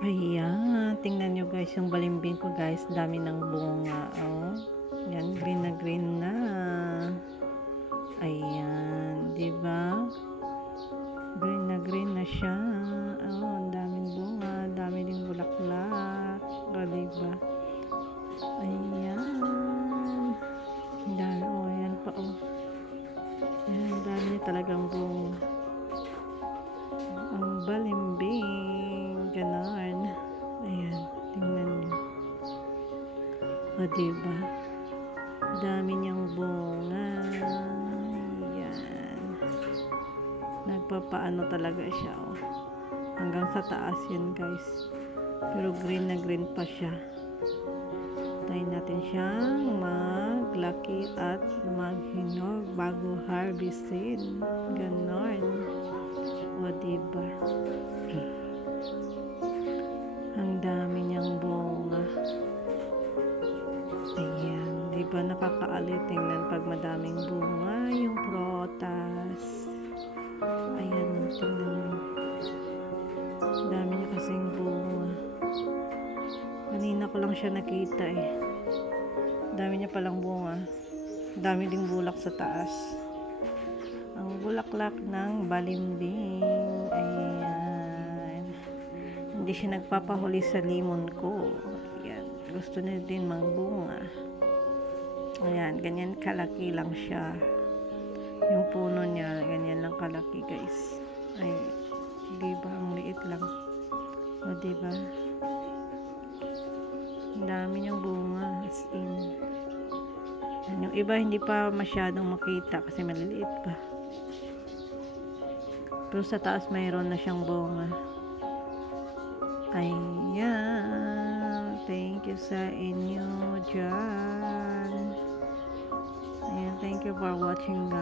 Ayan, tingnan nyo guys yung balimbing ko guys, dami ng bunga, oh. Yan, green na. Ayan, di ba? Green na siya. Oh, ang daming bunga, dami ding bulaklak. Oh, di ba? Ayan. Ang dami, oh, yan pa, oh. Ayan, ang dami niya talagang bunga. Ang balimbing, ganon. Ayan, tingnan nyo. O, diba? Dami niyang bunga. Ayan. Nagpapaano talaga siya, oh. Hanggang sa taas yan, guys. Pero green na green pa siya. Tayo natin siyang maglaki at maghinog bago harvestin. Ganon. O, diba? Ang dami niyang bunga. Ayan. Diba nakakaalit tingnan pag madaming bunga yung prutas. Ayan. Tingnan mo. Dami niya kasing bunga. Kanina ko lang siya nakita eh. Dami niya palang bunga. Dami ding bulak sa taas. Ang bulaklak ng balimbing. Ayan. Hindi siya nagpapahuli sa limon ko. Ayan. Gusto niya din mangbunga. Ayan. Ganyan kalaki lang siya. Yung puno niya, ganyan lang kalaki guys. Ay, diba? Ang liit lang. O, diba? Ang dami niyang bunga. As in. Yung iba hindi pa masyadong makita kasi maliliit pa. Pero sa taas mayroon na siyang bunga. Ayan. Thank you sa inyo dyan. Ayan. Thank you for watching guys.